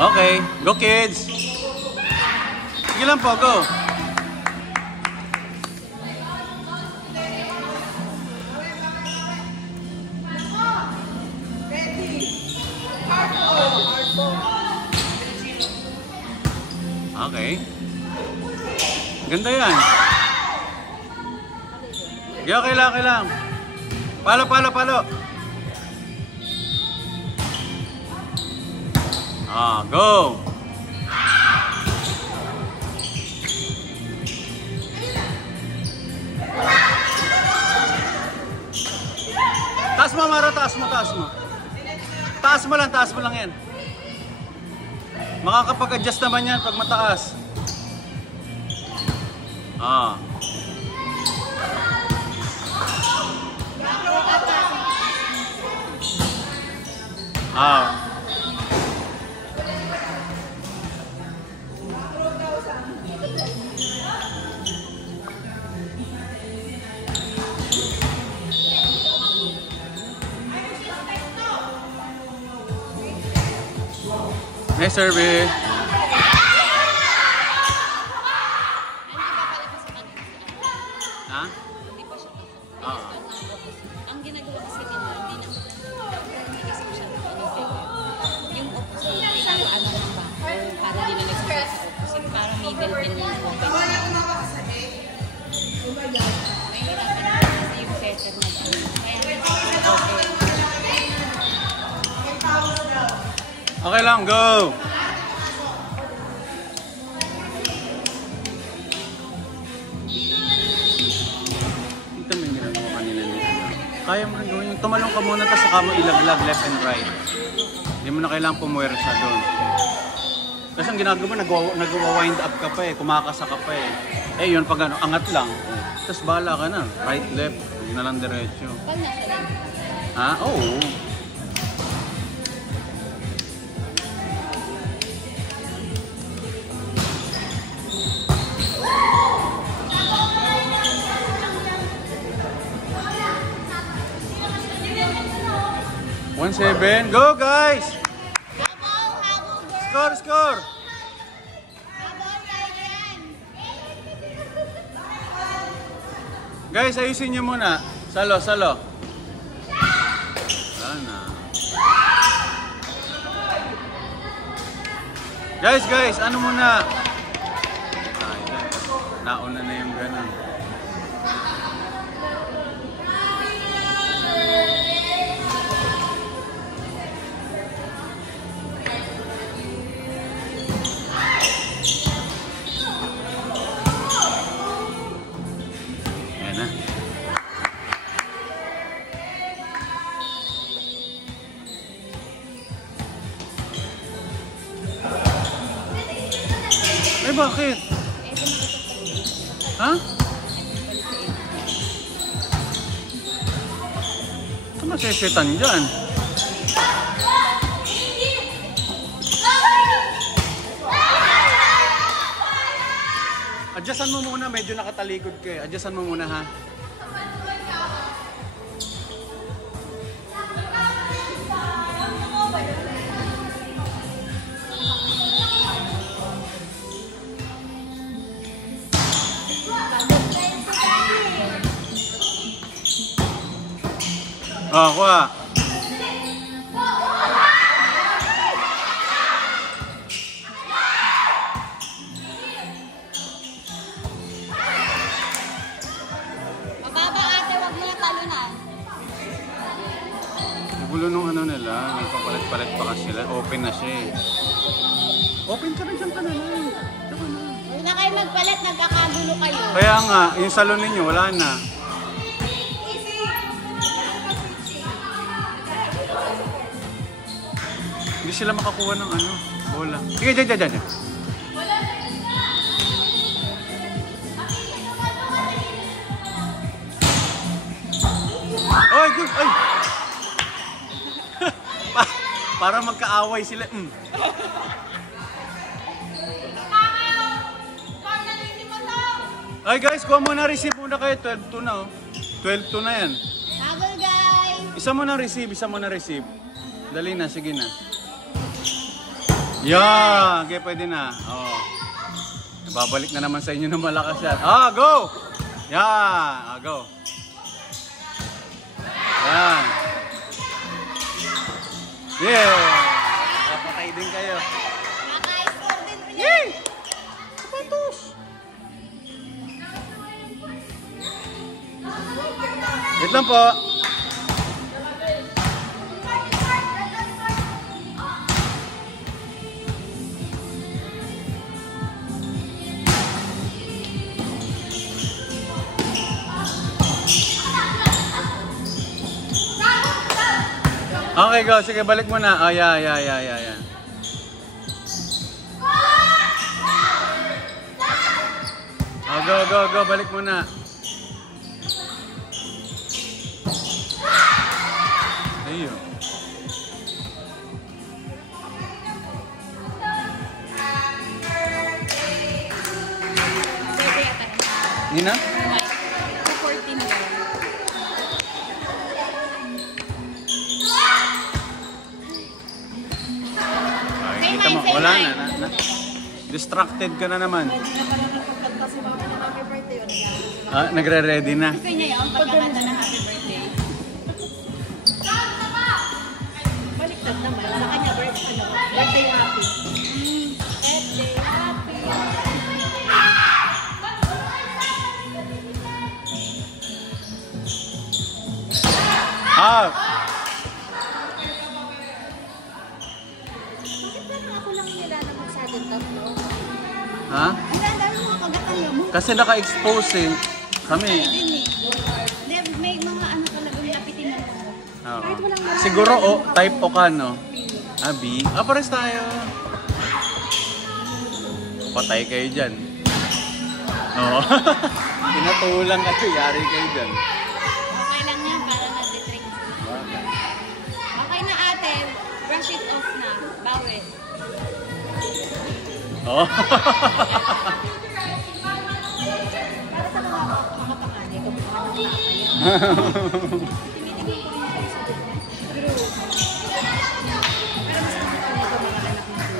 Okay, go kids. Sige lang po, go. Okay. Ganda yan. Sige, okay lang, okay lang. Palo, palo, palo. Go. Taas mo, Maro, taas mo, taas mo. Taas mo lang yan. Makakapag-adjust naman yan pag mataas. Nice service. Ha? Hindi pa siya ang ginagawa kasi nila, hindi kasi siya yung opposite, pinapaan ng ba? Para di na nagsasabi sa opposite, para middle din yung open. May hirapan na kasi yung setter na gano'n. Kaya open. Okay lang, go! Dito mo yung ginagawa kanila nila. Kaya mo rin gawin yung tumalong ka muna tapos saka mo ilaglag left and right. Hindi mo na kailangan pumuwersa doon. Kasi ang ginagawa nag-wind up ka pa eh, kumakasa ka pa eh. Eh yun pag ano, angat lang. Tapos bahala ka na, right, left, yun na lang diretso. Pag nasa lang. Ha? Oo. One seven, go guys! Score, score! Guys, ayusin nyo muna. Salo, salo. Wala na. Guys, ano muna? Nauna na yung ganun. Eh bakit? Ha? Ito masisitan dyan. Adjustan mo muna, medyo nakatalikod ka eh. Adjustan mo muna ha. Kuha. Mababa ate, wag mo na talunan. Gulo nung ano nila, nagpapalit-palit pa kasi sila. Open na siya eh. Open ka na dyan ka na lang. Huwag na kayo magpalit, nagkakagulo kayo. Kaya nga, yung salon ninyo, wala na. Hindi sila makakuha ng ano, bola. Sige, dyan. Oy, good! Ay! Para magkaaway sila. Ay guys, kuha muna receive muna kayo. 12-2 na oh. 12-2 na yan. Habol guys! Isa mo na receive, isa mo na receive. Dali na, sige na. Yeah, okay, pwede na. Oh. Babalik na naman sa inyo ng malakas yan. Ah, go! Yeah, go. Yan. Yeah! Kapatay din kayo. Naka-score din ulit. Yay! Sapatos! Wait lang po. Okay, go. Sige, balik mo na. Oh, yeah. Oh, go. Balik mo na. Ayun. Pwede yata. Hindi na? 14 lang. Okay, kita mo. Wala na. Distracted ka na naman. Ah, nagre-ready na. Gusto niya yun, pagkakanta ng happy birthday. Baliktad naman. Sa kanya, birthday happy. Birthday happy. Ah! Bakit parang ako lang nilalang masyadong tatlo? Ha? Ang dami mga kagatanya mo. Kasi naka-expose eh. Kami. May mga ano talaga may apitin mo. Oo. Kahit walang marami. Siguro type o kano? Ah, B. Ah, pares tayo. Patay kayo dyan. Oo. Pinatulang kayo. Yari kayo dyan. Okay lang yan para nag-trick. Okay na ate. Brush it off na. Bawi. Oo. Para sa mga panganay, kung mga nakakaya. Tinitingin ko rin kayo sa group. Pero mas nakakaya ko mga anak ng kuya.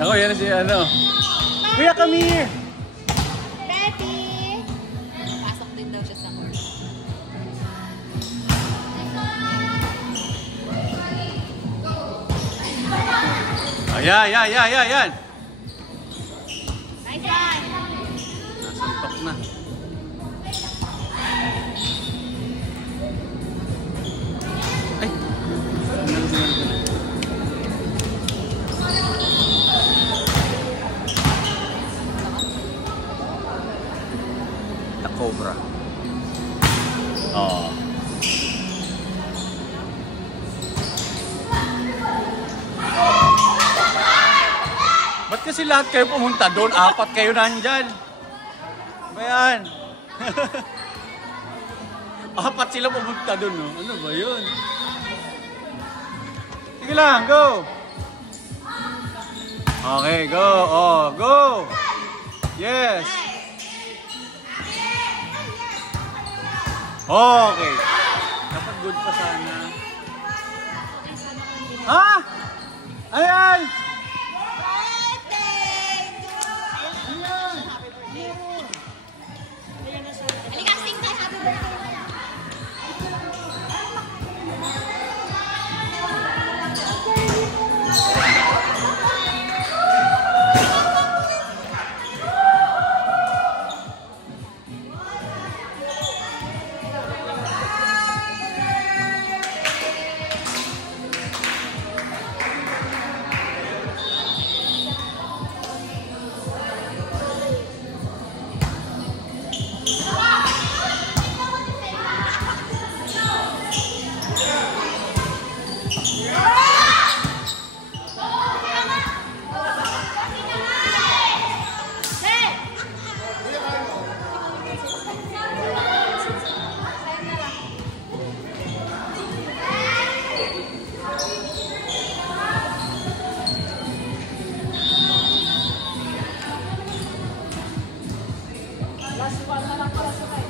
Ako, yan si ano. Kuya, come here! Betty! Pasok din daw siya sa court. Oh, yan. Nice one! Nasuntok na. Ay! The Cobra. Oh. Ba't kasi lahat kayo pumunta doon? 4 kayo nandyan. Ba yan? 4 sila pumunta doon, no? Ano ba yun? Sige lang, go! Okay, go! Oh, go! Yes! Okay. Dapat good pa sana. Ha? Ayan! Halika, sing tayo, happy birthday! Last one na lang para sa kayo.